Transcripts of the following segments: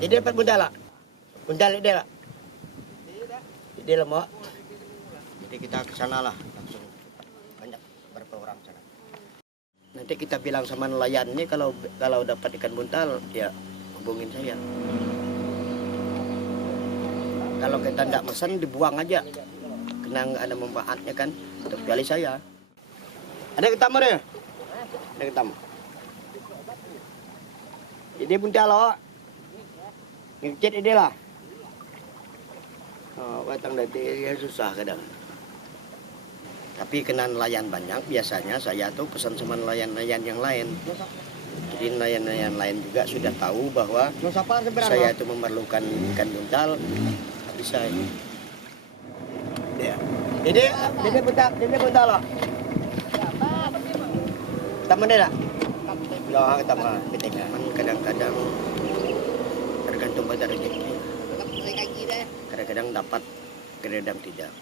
Jadi dapat bundala. Bundala dia lah. Dia lah mau. Jadi kita ke sana lah langsung banyak berapa orang sana. Nanti kita bilang sama nelayan nih kalau dapat ikan buntal ya hubungin saya. Kalau kita tidak pesan dibuang aja. Kena nggak ada manfaatnya kan. Kecuali saya. Ada ketemu deh. Ada ketemu. Ini buntal loh. Ngecet ini lah. Oh, batang dari ya susah kadang. Tapi kena nelayan banyak, biasanya saya tuh pesan sama nelayan-nelayan yang lain. Jadi nelayan-nelayan lain juga sudah tahu bahwa saya itu memerlukan ikan buntal. Bisa ini. Ya. Ini buntal loh. Taman dia tak? Loh, taman. Kadang-kadang tergantung pada rezeki. Kadang-kadang dapat, kadang-kadang tidak.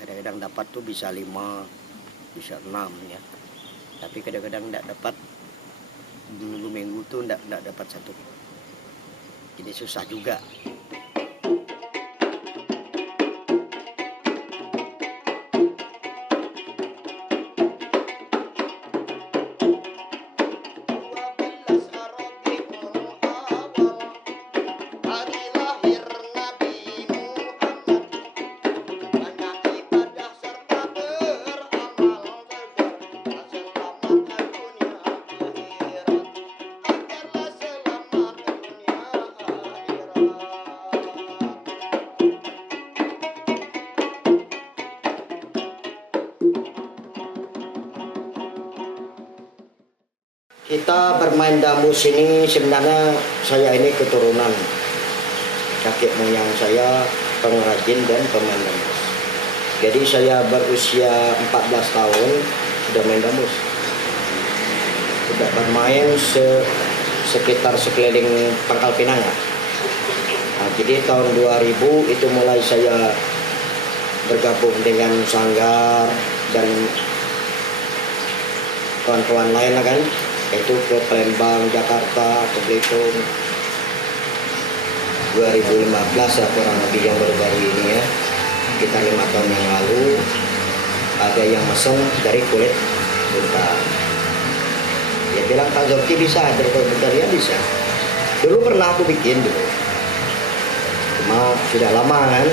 Kadang-kadang dapat tuh bisa 5, bisa 6 ya. Tapi kadang-kadang tidak dapat, minggu-minggu tuh tidak dapat satu. Jadi susah juga. Kita bermain dambus ini sebenarnya saya ini keturunan kakek moyang saya pengrajin dan pemain dambus. Jadi saya berusia 14 tahun sudah main dambus. Sudah bermain sekitar sekeliling Pangkal Pinang. Nah, jadi tahun 2000 itu mulai saya bergabung dengan Sanggar dan kawan-kawan lain lah kan. Itu ke Palembang, Jakarta, ke Belitung 2015 ya kurang lebih yang baru-baru ini ya. Kita 5 tahun yang lalu ada yang mesen dari kulit buntal. Dia bilang Pak Zorki bisa dari kulit buntal, ya bisa. Dulu pernah aku bikin dulu, cuma sudah lama kan.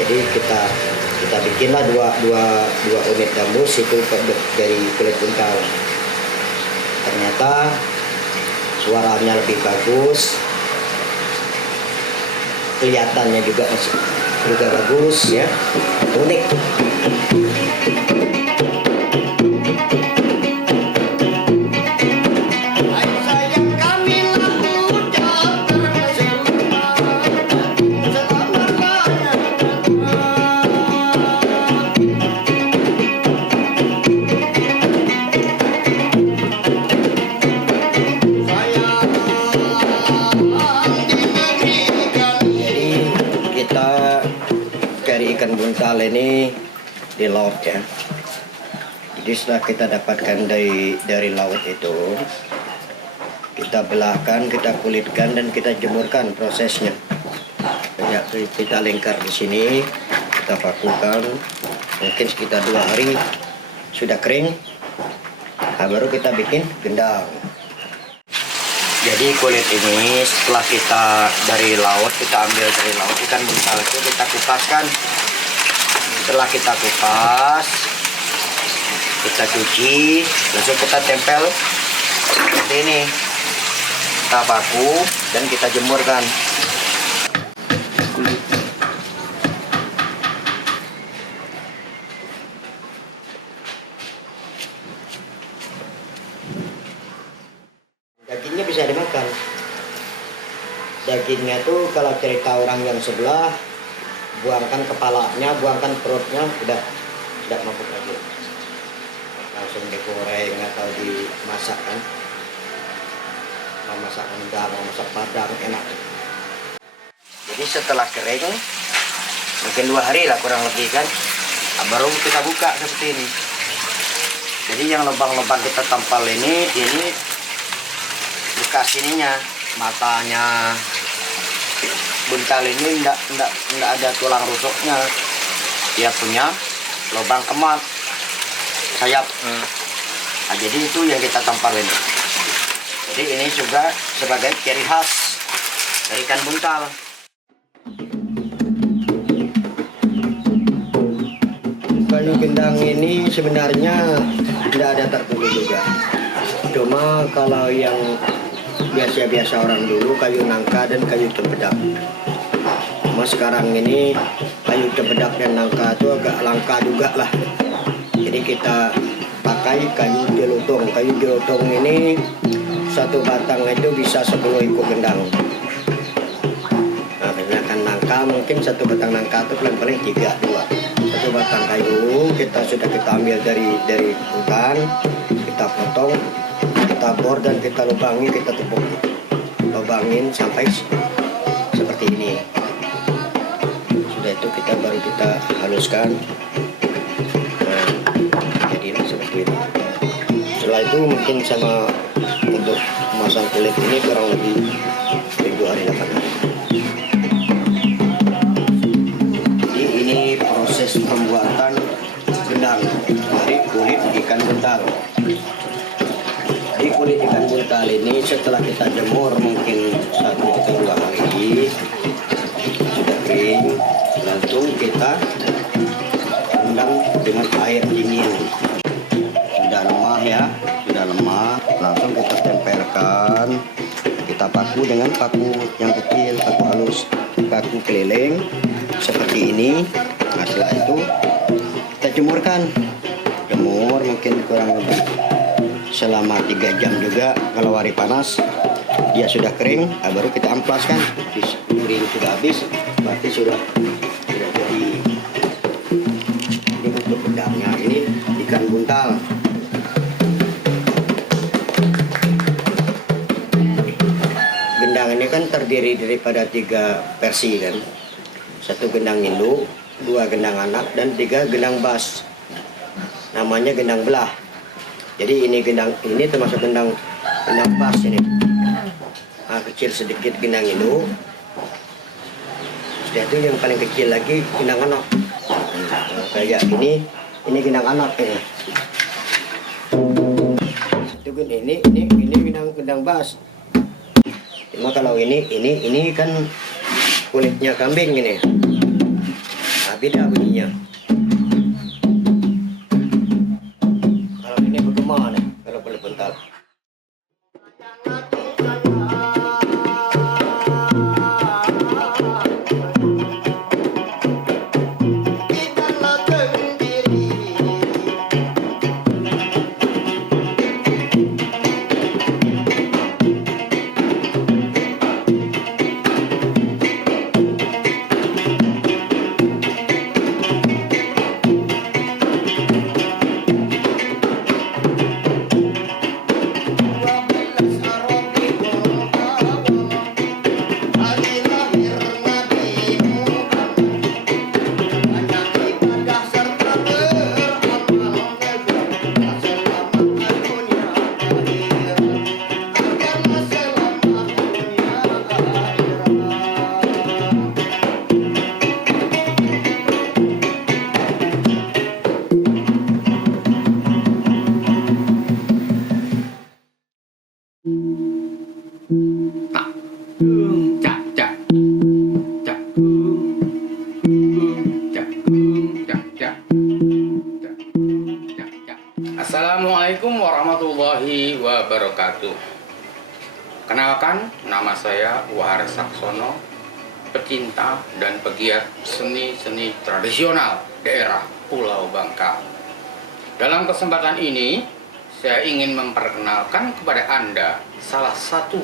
Jadi kita bikinlah dua unit dambus itu dari kulit buntal. Ternyata suaranya lebih bagus, kelihatannya juga bagus ya, unik. Ikan buntal ini di laut ya. Jadi setelah kita dapatkan dari laut itu, kita belahkan, kita kulitkan dan kita jemurkan prosesnya. Ya, kita lingkar di sini, kita pakukan, mungkin sekitar 2 hari sudah kering. Nah, baru kita bikin gendang. Jadi kulit ini setelah kita dari laut, kita ambil dari laut ikan buntal itu kita kupaskan. Setelah kita kupas, kita cuci, langsung kita tempel seperti ini. Kita paku dan kita jemurkan. Dagingnya bisa dimakan. Dagingnya tuh kalau cerita orang yang sebelah, buangkan kepalanya, buangkan perutnya, udah tidak mabuk lagi. Langsung digoreng atau dimasak kan. Mau masak rendang, mau masak padang, enak. Jadi setelah kering, mungkin 2 hari lah kurang lebih kan, baru kita buka seperti ini. Jadi yang lubang-lubang kita tampal ini bekas ininya, matanya, buntal ini enggak ada tulang rusuknya. Dia punya lubang kemat sayap. Nah, jadi itu yang kita tampal ini. Jadi ini juga sebagai ciri khas dari ikan buntal. Kayu gendang ini sebenarnya tidak ada tertentu juga. Cuma kalau yang biasa-biasa orang dulu kayu nangka dan kayu cempedak. Cuma sekarang ini kayu cempedak dan nangka itu agak langka juga lah. Jadi kita pakai kayu gelotong. Kayu gelotong ini satu batang itu bisa 10 ekor gendang. Nah, sedangkan nangka mungkin satu batang nangka itu paling 3-2. Satu batang kayu kita ambil dari hutan, kita potong, kita bor dan kita lubangi, kita tepuk, lubangin sampai seperti ini. Sudah itu baru kita haluskan. Nah, jadi seperti ini. Setelah itu mungkin sama untuk memasang kulit ini kurang lebih 7 hari 8 hari. Jadi ini proses pembuatan gendang dari kulit ikan buntal. Di kulit ikan buntal ini setelah kita jemur mungkin 1-2 hari sudah kering, langsung kita rendam dengan air dingin. Sudah lemah ya, sudah lemah, langsung kita tempelkan. Kita paku dengan paku yang kecil, paku halus, paku keliling seperti ini. Nah, setelah itu kita jemurkan, jemur mungkin kurang lebih selama 3 jam juga. Kalau hari panas dia sudah kering, baru kita amplaskan. Kering sudah habis, berarti sudah jadi. Ini untuk gendangnya, ini ikan buntal. Gendang ini kan terdiri daripada 3 versi kan. 1 gendang induk, 2 gendang anak, dan 3 gendang bas. Namanya gendang belah. Jadi ini termasuk gendang bas ini. Nah, kecil sedikit gendang induk. Setelah itu yang paling kecil lagi gendang anak. Nah, kayak ini gendang anak ini. Itu ini gendang bas. Cuma kalau ini kan kulitnya kambing ini. Nah, beda bunyinya. Kalau ini bagaimana kalau kulit buntal? Assalamualaikum warahmatullahi wabarakatuh. Kenalkan, nama saya Wahar Saksono, pecinta dan pegiat seni-seni tradisional daerah Pulau Bangka. Dalam kesempatan ini, saya ingin memperkenalkan kepada Anda salah satu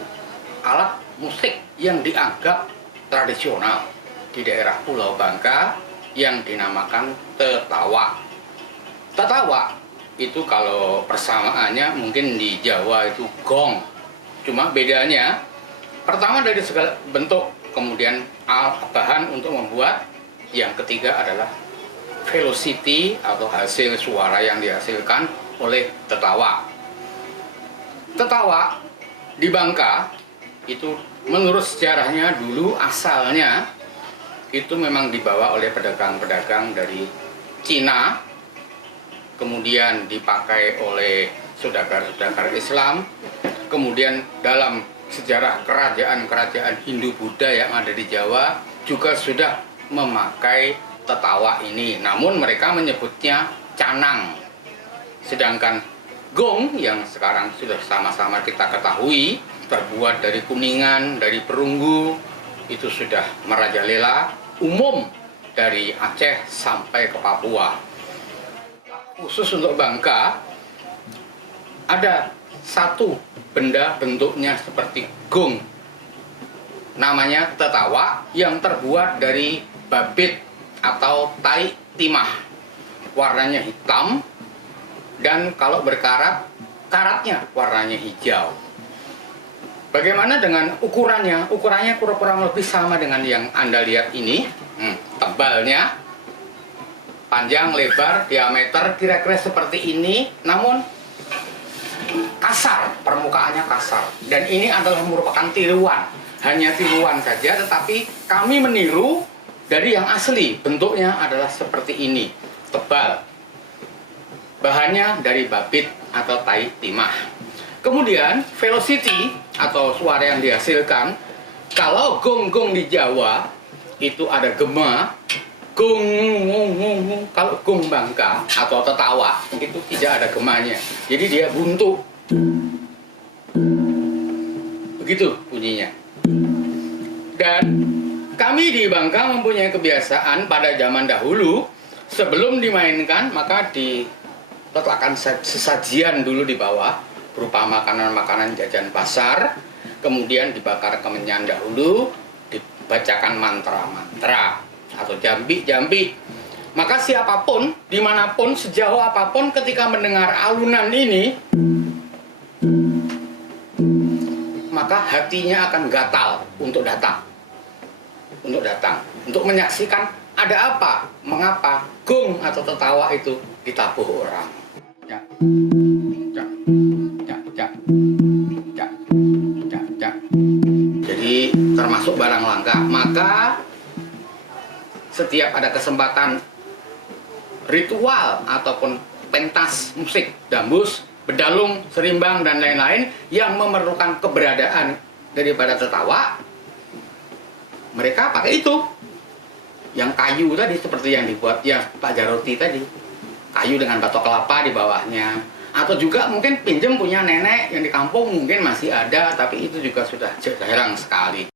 alat musik yang dianggap tradisional di daerah Pulau Bangka yang dinamakan tetawa. Tetawa itu kalau persamaannya mungkin di Jawa itu gong. Cuma bedanya, pertama dari segala bentuk, kemudian bahan untuk membuat, yang ketiga adalah velocity atau hasil suara yang dihasilkan oleh tetawa. Tetawa di Bangka itu menurut sejarahnya dulu asalnya itu memang dibawa oleh pedagang-pedagang dari Cina, kemudian dipakai oleh saudagar-saudagar Islam, kemudian dalam sejarah kerajaan-kerajaan Hindu-Buddha yang ada di Jawa juga sudah memakai tetawak ini, namun mereka menyebutnya canang. Sedangkan gong yang sekarang sudah sama-sama kita ketahui terbuat dari kuningan, dari perunggu, itu sudah merajalela, umum dari Aceh sampai ke Papua. Khusus untuk Bangka, ada satu benda bentuknya seperti gong, namanya tetawak, yang terbuat dari babit atau tai timah. Warnanya hitam, dan kalau berkarat, karatnya warnanya hijau. Bagaimana dengan ukurannya? Ukurannya kurang lebih sama dengan yang Anda lihat ini. Tebalnya, panjang, lebar, diameter kira-kira seperti ini, namun kasar, permukaannya kasar. Dan ini adalah merupakan tiruan, hanya tiruan saja, tetapi kami meniru dari yang asli. Bentuknya adalah seperti ini, tebal. Bahannya dari babit atau tai timah. Kemudian velocity atau suara yang dihasilkan, kalau gong-gong di Jawa itu ada gema, gong, kalau gong Bangka atau tetawak itu tidak ada gemanya, jadi dia buntu, begitu bunyinya. Dan kami di Bangka mempunyai kebiasaan pada zaman dahulu, sebelum dimainkan maka diletakkan sesajian dulu di bawah berupa makanan-makanan jajan pasar, kemudian dibakar kemenyan dahulu, dibacakan mantra-mantra atau jambi-jambi. Maka siapapun, dimanapun, sejauh apapun ketika mendengar alunan ini, maka hatinya akan gatal untuk datang. Untuk menyaksikan ada apa, mengapa gong atau tertawa itu ditabuh orang. Ya. Jadi termasuk barang langka. Maka setiap ada kesempatan ritual ataupun pentas musik, dambus, bedalung, serimbang, dan lain-lain yang memerlukan keberadaan daripada tertawa, mereka pakai itu. Yang kayu tadi, seperti yang dibuat ya Pak Jaroti tadi, kayu dengan batok kelapa di bawahnya. Atau juga mungkin pinjem punya nenek yang di kampung, mungkin masih ada, tapi itu juga sudah jarang sekali.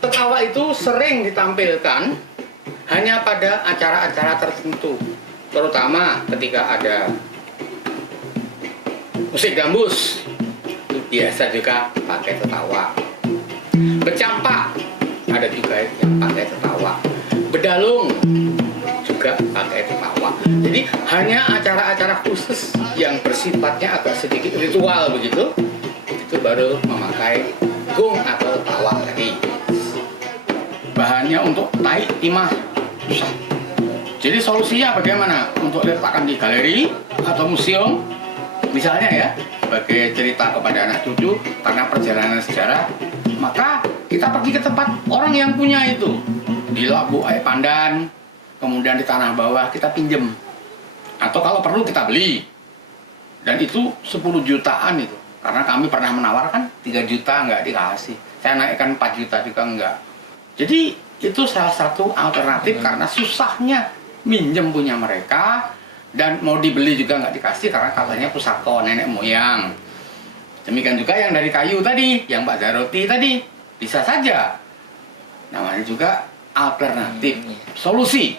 Tertawa itu sering ditampilkan hanya pada acara-acara tertentu, terutama ketika ada musik gambus, itu biasa juga pakai tertawa. Bercampak ada juga yang pakai tertawa. Bedalung juga pakai tertawa. Jadi hanya acara-acara khusus yang bersifatnya agak sedikit ritual begitu, itu baru memakai gong atau tertawa tadi. Bahannya untuk tai timah susah. Jadi solusinya bagaimana? Untuk diletakkan di galeri atau museum misalnya ya, sebagai cerita kepada anak cucu karena perjalanan sejarah, maka kita pergi ke tempat orang yang punya itu, di Labu Air Pandan, kemudian di Tanah Bawah kita pinjem, atau kalau perlu kita beli. Dan itu 10 jutaan itu, karena kami pernah menawarkan 3 juta nggak dikasih, saya naikkan 4 juta juga enggak. Jadi itu salah satu alternatif karena susahnya minjem punya mereka, dan mau dibeli juga nggak dikasih karena katanya pusaka nenek moyang. Demikian juga yang dari kayu tadi, yang Pak Jaroti tadi, bisa saja. Namanya juga alternatif solusi.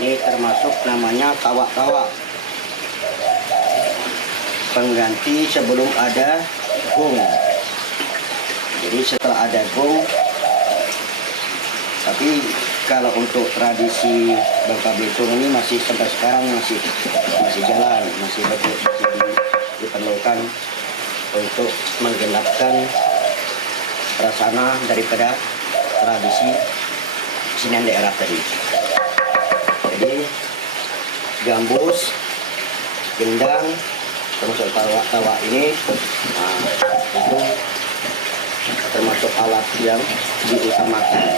Ini termasuk namanya tawak-tawak, pengganti sebelum ada gong. Jadi setelah ada gong, tapi kalau untuk tradisi Bangka Belitung ini masih sampai sekarang masih jalan, masih diperlukan untuk menggenapkan rasana daripada tradisi kesenian daerah tadi. Jadi gambus, gendang, termasuk tawa ini, itu termasuk alat yang diutamakan.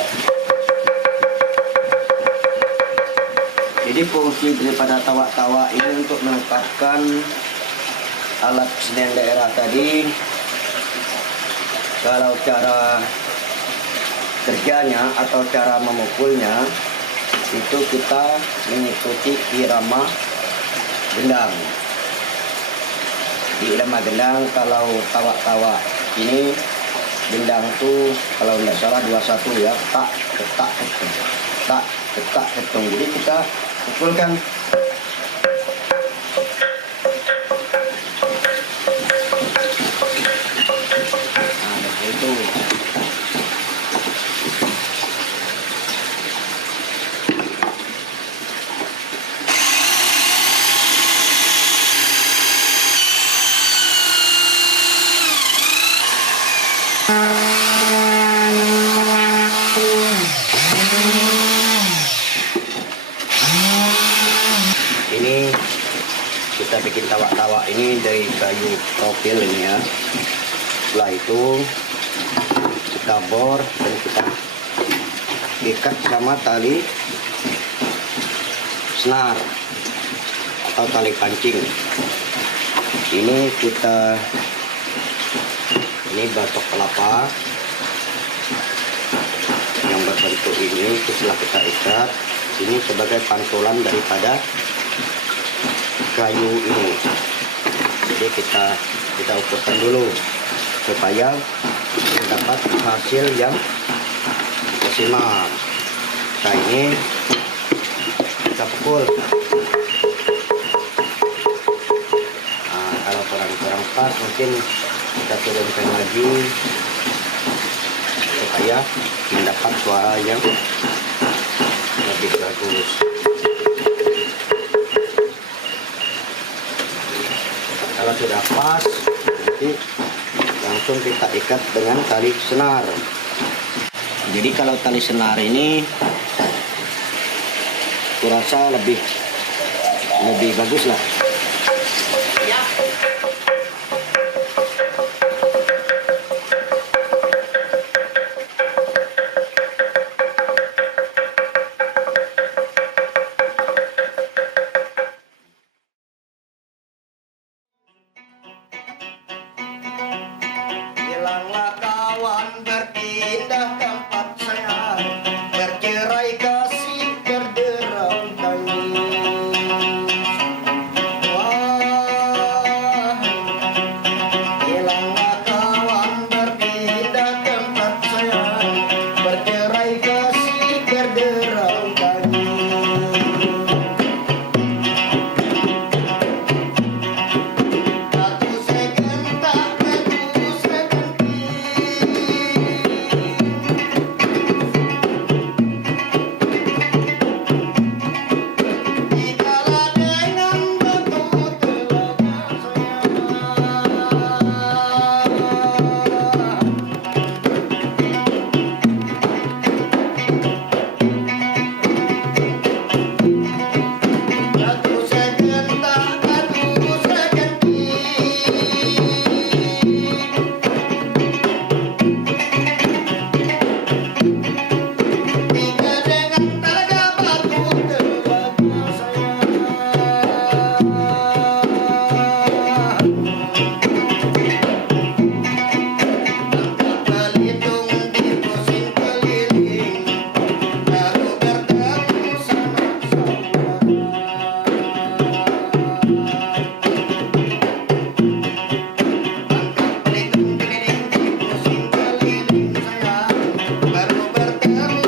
Jadi fungsi daripada tawa-tawa ini untuk melengkapkan alat kesenian daerah tadi. Kalau cara kerjanya atau cara memukulnya itu kita mengikuti irama gendang. Di irama gendang kalau tawa-tawa ini gendang tuh kalau tidak salah 21 ya, tak ketak ketung, tak ketak ketung. Jadi kita pukulkan. Nah, itu. Ini kita bikin tawa-tawa ini dari kayu profil ini ya. Setelah itu kita bor dan kita ikat sama tali senar atau tali pancing. Ini batok kelapa yang berbentuk ini setelah kita ikat ini sebagai pantulan daripada kayu ini. Jadi kita ukurkan dulu supaya mendapat hasil yang maksimal. Nah ini kita pukul. Nah, kalau kurang pas mungkin kita turunkan lagi supaya mendapat suara yang lebih bagus. Kalau sudah pas, nanti langsung kita ikat dengan tali senar. Jadi kalau tali senar ini kurasa lebih bagus lah. Hilanglah kawan berpindah tempat saya, bercerai kasih berderau tangis. Wah, hilanglah kawan berpindah tempat saya, bercerai kasih berderau tangis. Baru bertemu